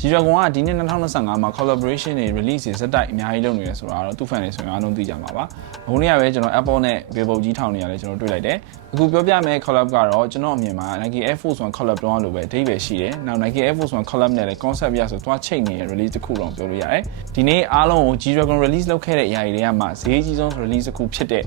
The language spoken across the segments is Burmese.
G-Dragon ကဒီနှစ်2025မှာ collaboration တွေ release တွေစက်တိုက်အများကြီးလုပ်နေတယ်ဆိုတာတော့သူ့ fan တွေဆိုရင်အားလုံးသိကြမှာပါ။အခုနေ့ကပဲကျွန်တော် Apple နဲ့ Billboard ကြီးထောင်နေရတယ်ကျွန်တော်တွေ့လိုက်တယ်။အခုပြောပြမယ့် collab ကတော့ကျွန်တော်အမြင်မှာ Nike Air Force One collab တော့လို့ပဲအဓိပ္ပာယ်ရှိတယ်။နောက် Nike Air Force One collab နဲ့လည်း concept ရဆိုသွားချိန်နေတဲ့ release တစ်ခုတော့ပြောလို့ရတယ်။ဒီနေ့အားလုံးကို G-Dragon release လုပ်ခဲ့တဲ့အရာတွေကမှဈေးကြီးဆုံး release တစ်ခုဖြစ်တဲ့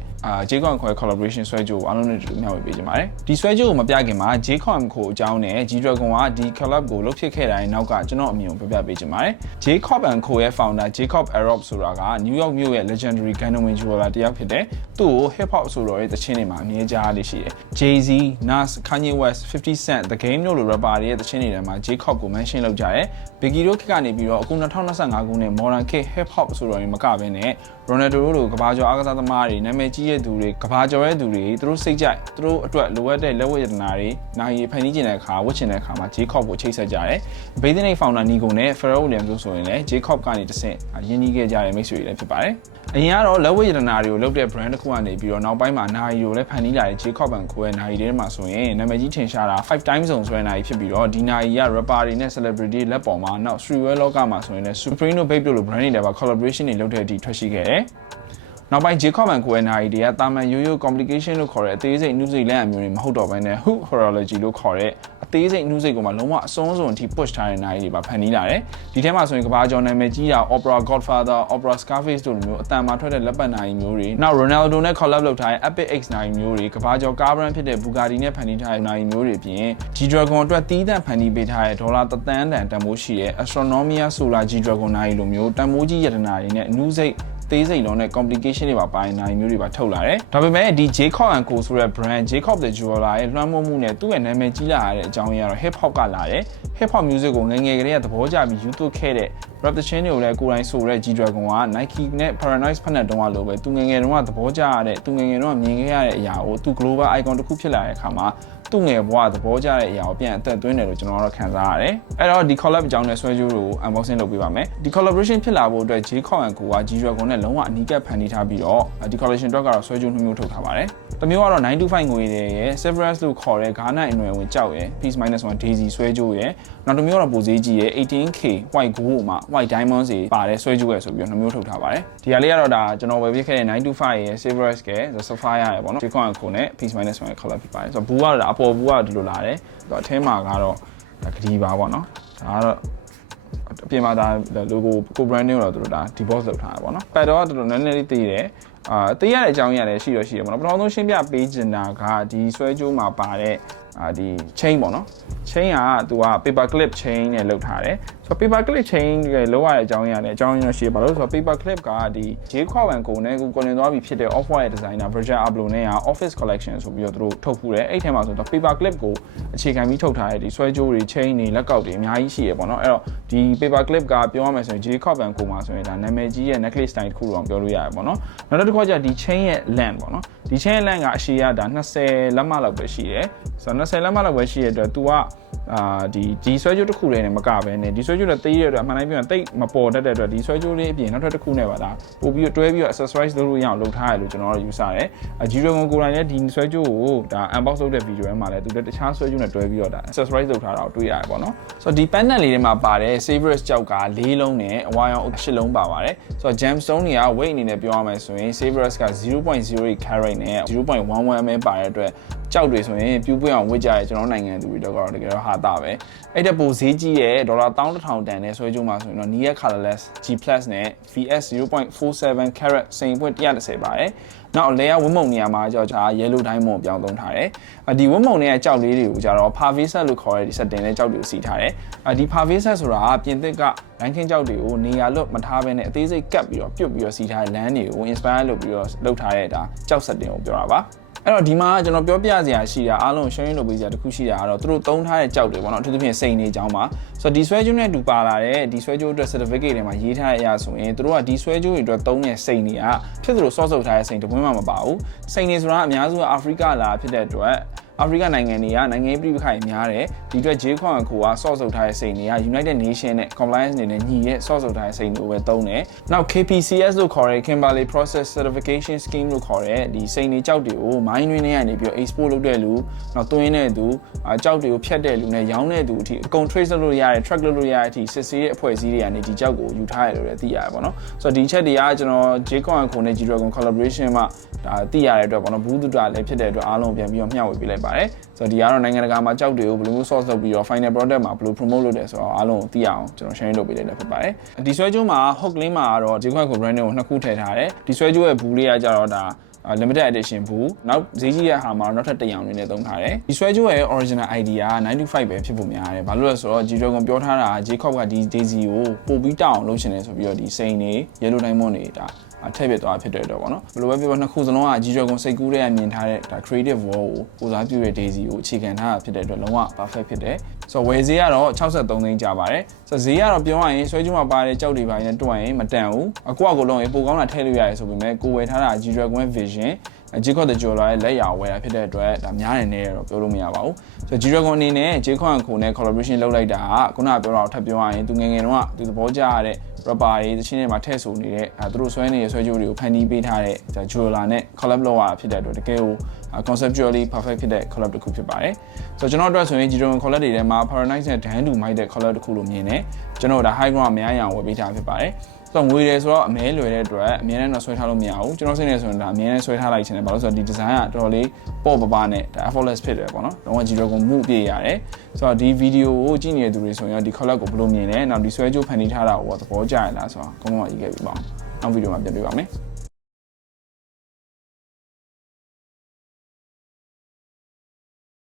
J-Com ခေါ် collaboration ဆွဲကြိုးကိုအားလုံးနဲ့တူမျှဝေပေးကြပါတယ်။ဒီဆွဲကြိုးကိုမပြခင်မှာ J-Com ကိုအကြောင်းနဲ့ G-Dragon ကဒီ collab ကိုလုပ်ဖြစ်ခဲ့တဲ့အနောက်ကကျွန်တော်အမြင်ကိုပြပေးကြပါတယ်။ Jacob & Co ရဲ့ founder Jacob Arof ဆိုတာက New York မြို့ရဲ့ legendary Gentleman jeweler တယောက်ဖြစ်တယ်။သူ့ကို hip hop ဆိုတော့တဲ့တခြင်းတွေမှာအမြဲကြားရရှိတယ်။ Jay-Z, Nas, Kanye West, 50 Cent, The Game တို့လို rapper တွေရဲ့တခြင်းတွေထဲမှာ Jacob ကို mention လုပ်ကြတယ်။ Biggie တို့ခေတ်ကနေပြီးတော့အခု2025ခုနှစ် modern kid hip hop ဆိုတော့မကဘဲနဲ့ Ronaldo တို့လိုကမ္ဘာကျော်အားကစားသမားတွေနာမည်ကြီးတဲ့သူတွေကမ္ဘာကျော်ရဲ့သူတွေသူတို့စိတ်ကြိုက်သူတို့အတွက်လိုအပ်တဲ့လက်ဝတ်ရတနာတွေနိုင်ဖန်တီးကျင်တဲ့အခါဝတ်ချင်တဲ့အခါမှာ Jacob ကိုချိတ်ဆက်ကြတယ်။ Bathing Ape founder Nico နဲ့ Pharrell Williams တို့ဆိုရင်လည်း Jacob ကနေတဆင့်ရင်းနှီးခဲ့ကြတဲ့မိတ်ဆွေတွေလည်းဖြစ်ပါတယ်။အရင်ကတော့လက်ဝတ်ရတနာတွေကိုလုပ်တဲ့ brand တစ်ခုကနေပြီးတော့နောက်ပိုင်းမှာနာရီကိုလည်းဖန်တီးလာတဲ့ Jacob & Co ရဲ့နာရီတွေထဲမှာဆိုရင်နာမည်ကြီးထင်ရှားတာ5 time zone ဆိုတဲ့နာရီဖြစ်ပြီးတော့ဒီနာရီက rapper တွေနဲ့ celebrity လက်ပေါ်မှာနောက် streetwear လောကမှာဆိုရင်လည်း Supreme တို့ Bape တို့လို brand တွေလည်းပါ collaboration တွေလုပ်တဲ့အထိထွက်ရှိခဲ့တယ်။နောက်ပိုင်း Jacob & Co ရဲ့နာရီတွေကတာမန်ရိုးရိုး complication လို့ခေါ်တဲ့အသေးစိတ်နှုတ်စိတ်လက်အမျိုးတွေမဟုတ်တော့ဘဲနဲ့ hook horology လို့ခေါ်တဲ့အသေးစိတ်နှုတ်စိတ်ကိုမှလုံးဝအစွန်းစွန်အထိ push ထားတဲ့နာရီတွေပါဖန်တီးလာတယ်။ဒီထဲမှာဆိုရင်ကမ္ဘာကျော်နာမည်ကြီးတာ Opera Godfather, Opera Scarface တို့လိုမျိုးအတန်မှာထွက်တဲ့လက်ပတ်နာရီမျိုးတွေနောက် Ronaldo နဲ့ collab လုပ်ထားတဲ့ Epic X နာရီမျိုးတွေကမ္ဘာကျော်ကား brand ဖြစ်တဲ့ Bugatti နဲ့ဖန်တီးထားတဲ့နာရီမျိုးတွေအပြင် G-Dragon အတွက်တီးသန့်ဖန်တီးပေးထားတဲ့ဒေါ်လာ1 သန်းတန်တန်ဖိုးရှိတဲ့ Astronomia Solar G-Dragon နာရီလိုမျိုးတန်ဖိုးကြီးရတနာတွေနဲ့နှုတ်စိတ်သေးစိတ်လုံးနဲ့ complication တွေပါပိုင်းနိုင်မျိုးတွေပါထုတ်လာတယ်။ဒါပေမဲ့ဒီ Jacob & Co ဆိုတဲ့ brand Jacob the Jeweler ရဲ့လွှမ်းမိုးမှုနဲ့သူ့ရဲ့နာမည်ကြီးလာတဲ့အကြောင်းရင်းကတော့ hip hop ကလာတယ်။ hip hop music ကိုငယ်ငယ်ကလေးကသဘောကျပြီးယူသွတ်ခဲ့တဲ့ rap တခြင်းတွေကိုလည်းကိုယ်တိုင်ဆိုတဲ့ G-Dragon က Nike နဲ့ Paranoid ဖက်နဲ့တုန်းကလိုပဲသူငယ်ငယ်တုန်းကသဘောကျရတဲ့သူငယ်ငယ်တုန်းကမြင်ခဲ့ရတဲ့အရာကိုသူ global icon တစ်ခုဖြစ်လာတဲ့အခါမှာသူ့ငယ်ဘဝသဘောကျတဲ့အရာကိုပြန်အသက်သွင်းတယ်လို့ကျွန်တော်တို့ခံစားရတယ်။အဲ့တော့ဒီ collab အကြောင်းနဲ့ဆွဲကြိုးကို unboxing လုပ်ပေးပါမယ်။ဒီ collaboration ဖြစ်လာဖို့အတွက် Jacob & Co က G-Dragon နဲ့လုံးဝအနီးကပ်ဖန်တီးထားပြီးတော့ဒီ collection အတွက်ကတော့ဆွဲကြိုး2မျိုးထုတ်ထားပါတယ်။တစ်မျိုးကတော့925ငွေတွေရဲ့ Severus လို့ခေါ်တဲ့ဂါနာအနွယ်ဝင်ကြောက်ရဲ့ piece -1 daisy ဆွဲကြိုးရဲ့နောက်တစ်မျိုးကတော့ပိုဈေးကြီးရဲ့ 18K white gold မှာ white diamonds တွေပါတယ်ဆွဲကြိုးရဲ့ဆိုပြီးတော့2မျိုးထုတ်ထားပါတယ်။ဒီဟာလေးကတော့ဒါကျွန်တော်ဝယ်ပေးခဲ့တဲ့925ရဲ့ Severus ရဲ့ Sapphire ရဲ့ပေါ့နော် Jacob & Co နဲ့ piece -1 collab ဖြစ်ပါတယ်။ဆိုတော့ဘူးကတော့အပေါ်ဘူးကဒီလိုလာတယ်။အထဲမှာကတော့ဂဒီပါပေါ့နော်။ဒါကတော့အပြင်မှာဒါ logo ကို branding ကိုတော့သူတို့ဒါ deboss လုပ်ထားတာပေါ့နော်။ပတ်တော့တော်တော်နည်းနည်းလေးသိတယ်။သိရတဲ့အကြောင်းအရာလည်းရှိတယ်ပေါ့နော်။ပထမဆုံးရှင်းပြပေးချင်တာကဒီဆွဲကြိုးမှာပါတဲ့ဒီ chain ပေါ့နော် chain ကသူက paper clip chain နဲ့လုပ်ထားတယ်ဆိုတော့ paper clip chain တွေလောက်ရတဲ့အကြောင်းအရာနဲ့အကြောင်းရင်းရှိပါလို့ဆိုတော့ paper clip ကဒီ Jacob & Co နဲ့ကိုလင်သွားပြီးဖြစ်တဲ့ Off-White ရဲ့ designer Virgil Abloh နဲ့က office collection ဆိုပြီးတော့သူတို့ထုတ်ဖူးတယ်အဲ့ထဲမှာဆိုတော့ paper clip ကိုအခြေခံပြီးထုတ်ထားတဲ့ဒီဆွဲကြိုးတွေ chain တွေလက်ကောက်တွေအများကြီးရှိရပေါ့နော်အဲ့တော့ဒီ paper clip ကပြောရမယ်ဆိုရင် Jacob & Co မှာဆိုရင်ဒါနာမည်ကြီးရဲ့ necklace style တစ်ခုတော့ပြောလို့ရတယ်ပေါ့နော်နောက်တစ်ခါကျဒီ chain ရဲ့ length ပေါ့နော်ဒီ chain ရဲ့ length ကအရှည်ကဒါ20လက်မလောက်ပဲရှိတယ်ဆိုတော့20လက်မလောက်ပဲရှိရတဲ့အတွက် तू ကဒီဆွဲကြိုးတစ်ခုလေးနဲ့မကဘဲနဲ့ဒီဆွဲကြိုးနဲ့တေးရတဲ့အတွက်အမှန်တိုင်းပြောရင်တိတ်မပေါ်တတ်တဲ့အတွက်ဒီဆွဲကြိုးလေးအပြင်နောက်ထပ်တစ်ခုနဲ့ပါဒါပို့ပြီးတွဲပြီးတော့ accessorize လုပ်လို့ရအောင်လုပ်ထားရလို့ကျွန်တော်တို့ယူဆတယ်G-Dragon ကိုယ်တိုင်လည်းဒီဆွဲကြိုးကိုဒါ unbox လုပ်တဲ့ video ထဲမှာလည်းသူလည်းတခြားဆွဲကြိုးနဲ့တွဲပြီးတော့ဒါ accessorize လုပ်ထားတာကိုတွေ့ရတယ်ပေါ့နော်ဆိုတော့ဒီ panel လေးထဲမှာပါတဲ့ Severus ကြောက်က4လုံးနဲ့အဝါရောင်8လုံးပါပါတယ်ဆိုတော့ gemstone တွေက weight အနေနဲ့ပြောရမယ်ဆိုရင် Severus က 0.08 carat နဲ့ 0.11 ပဲပါတဲ့အတွက်ကြောက်တွေဆိုရင်ပြူးပွင့်အောင်ဝစ်ကြရဲကျွန်တော်နိုင်ငံသူတွေတော့တကယ်တော့ဟာတာပဲအဲ့တဲ့ပိုဈေးကြီးရဲ့ဒေါ်လာ11,000တန်နဲ့ဆွဲကြိုးမှာဆိုရင်တော့ Nia colorless G+ နဲ့ VS 0.47 carat စိန်ပွင့်130ပါတယ်နောက်လေယာဝင်းမုံနေရာမှာကြောက်ချာ yellow diamond ပြောင်းသုံးထားတယ်ဒီဝင်းမုံရဲ့ကြောက်လေးတွေကိုကြတော့ Pave set လို့ခေါ်တဲ့ဒီ setting နဲ့ကြောက်တွေကိုစီထားတယ်ဒီ Pave set ဆိုတာပြင်သစ်ကလိုင်းခင်းကြောက်တွေကိုနေရာလွတ်မထားဘဲနဲ့အသေးစိတ်ကပ်ပြီးတော့ပြုတ်ပြီးတော့စီထားတဲ့လမ်းတွေကို inspire လုပ်ပြီးတော့လုပ်ထားတဲ့ဒါကြောက် setting ကိုပြောတာပါအဲ့တော့ဒီမှာကျွန်တော်ပြောပြစရာရှိတာအားလုံး sharing လုပ်ပေးစရာတစ်ခုရှိတာကတော့သူတို့သုံးထားတဲ့ကြောက်တွေပေါ့နော်အထူးသဖြင့်စိန်နေကြောင်းပါဆိုတော့ဒီဆွဲကြိုးနဲ့တူပါလာတဲ့ဒီဆွဲကြိုးအတွက် certificate တွေမှာရေးထားတဲ့အရာဆိုရင်သူတို့ကဒီဆွဲကြိုးတွေအတွက်သုံးတဲ့စိန်တွေကဖြစ်သလိုစော့ဆုပ်ထားတဲ့စိန်တပွင့်မှမပါဘူးစိန်တွေဆိုတာအများစုကအာဖရိကလာဖြစ်တဲ့အတွက် အာဖရိကနိုင်ငံတွေကနိုင်ငံရေးပြည်ပခိုင်များတယ်ဒီအတွက် J-Coin ကိုက ဆော့ဆုပ်ထားတဲ့စိန်တွေက United Nations နဲ့ compliance အနေနဲ့ညီရဲ့ဆော့ဆုပ်ထားတဲ့စိန်တွေကိုပဲသုံးတယ်နောက် KPCS လို့ခေါ်တဲ့ Kimberley Process Certification Scheme လို့ခေါ်တဲ့ဒီစိန်တွေကြောက်တွေကို mine တွေနဲ့ကနေပြီး export လုပ်တဲ့လူနောက်သွင်းတဲ့သူကြောက်တွေကိုဖြတ်တဲ့လူနဲ့ရောင်းတဲ့သူအထိအကုန် trace လုပ်လို့ရတယ် track လုပ်လို့ရတဲ့အထိစစ်ဆေးတဲ့အဖွဲ့အစည်းတွေကနေဒီကြောက်ကိုယူထားရလို့လည်းသိရတယ်ပေါ့နော်ဆိုတော့ဒီချက်တွေကကျွန်တော် J-Coin ကိုနဲ့ G-Dragon collaboration မှာဒါသိရတဲ့အတွက်ပေါ့နော်ဘူးတူတာလည်းဖြစ်တဲ့အတွက်အားလုံးပြန်ပြီးတော့မျှဝေပေးလိုက်ပါတယ်ဆိုတော့ဒီကတော့နိုင်ငံတကာမှာကြောက်တွေကိုဘယ်လိုမျိုး source လုပ်ပြီးတော့ final product မှာဘယ်လို promote လုပ်တယ်ဆိုတော့အားလုံးကိုသိအောင်ကျွန်တော် sharing လုပ်ပေးလိုက်တာဖြစ်ပါတယ်ဒီဆွဲကြိုးမှာ hook လေးမှာကတော့ J-Coin ကို branding ကိုနှစ်ခုထည့်ထားတယ်ဒီဆွဲကြိုးရဲ့ဘူးလေးကကြတော့ဒါlimited edition ဘူးနောက်ဈေးကြီးရဲ့ဟာမှာနောက်ထပ်တစ်ရောင်လေးနဲ့သုံးထားတယ်ဒီဆွဲကြိုးရဲ့ original idea 95ပဲဖြစ်ဖို့များတယ်ဘာလို့လဲဆိုတော့ G-Dragon ပြောထားတာ J-Coin ကဒီ Daisy ကိုပို့ပြီးတောင်းလုပ်ရှင်တယ်ဆိုပြီးတော့ဒီစိန်တွေ yellow diamond တွေဒါထည့်ပြသွားဖြစ်တဲ့အတွက်ပေါ့နော်ဘယ်လိုပဲပြောနှစ်ခုစလုံးက G-Dragon စိတ်ကူးတဲ့မြင်ထားတဲ့ဒါ creative wall ကိုကိုစားပြုတဲ့ Daisy ကိုအခြေခံထားတာဖြစ်တဲ့အတွက်လုံးဝ perfect ဖြစ်တယ်ဆိုတော့ဝယ်ဈေးကတော့63သိန်းကျပါတယ်ဆိုတော့ဈေးကတော့ပြောရရင်ဆွဲကြိုးမှာပါတဲ့ကြောက်တွေပါရင်တွက်ရင်မတန်ဘူးအကွာကိုလုံးရင်ပိုကောင်းတာထည့်လို့ရတယ်ဆိုပေမဲ့ကိုဝယ်ထားတာ G-Dragon Vision J-Coin တဲ့ကျော်လာရဲ့လက်ရာဝယ်တာဖြစ်တဲ့အတွက်ဒါများနေနေတော့ပြောလို့မရပါဘူးဆိုတော့ G-Dragon အနေနဲ့ J-Coin ကိုနဲ့ collaboration လုပ်လိုက်တာကခုနကပြောတာကိုထပ်ပြောရရင်သူငယ်ငယ်တုန်းကသူသဘောကျရတဲ့ rapper တွေတချင်းတွေမှာထည့်ဆိုနေတဲ့သူတို့ဆွဲနေတဲ့ဆွဲကြိုးတွေကိုဖန်တီးပေးထားတဲ့ဒါ Jola နဲ့ collab လုပ်ရတာဖြစ်တဲ့အတွက်တကယ်ကို conceptually perfect ဖြစ်တဲ့ collab တစ်ခုဖြစ်ပါတယ်ဆိုတော့ကျွန်တော်တို့ဆိုရင် G-Dragon collab တွေထဲမှာ Paradise နဲ့ Dan တူမိုက်တဲ့ collab တစ်ခုလို့မြင်တယ်ကျွန်တော်ဒါ high ground အများကြီးအောင်ဝယ်ပေးထားဖြစ်ပါတယ်ဆိုတော့ငွေတယ်ဆိုတော့အမဲလွယ်တဲ့အတွက်အများနဲ့တော့ဆွဲထားလို့မရဘူးကျွန်တော်စိတ်နဲ့ဆိုရင်ဒါအများနဲ့ဆွဲထားလိုက်ချင်တယ်ဘာလို့ဆိုတော့ဒီ design ကတော်တော်လေးပေါ့ပပနဲ့ဒါ effortless ဖြစ်တယ်ပေါ့နော်တော့ G-Dragon မှုပြည့်ရတယ်ဆိုတော့ဒီဗီဒီယိုကိုကြည့်နေတဲ့သူတွေဆိုရင်ဒီ collab ကိုဘယ်လိုမြင်လဲနောက်ဒီဆွဲကြိုးဖန်တီးထားတာကိုသဘောကျရလားဆိုတော့ကောင်းကောင်းရေးခဲ့ပြီးပါအောင်နောက်ဗီဒီယိုမှာပြန်တွေ့ပါမယ်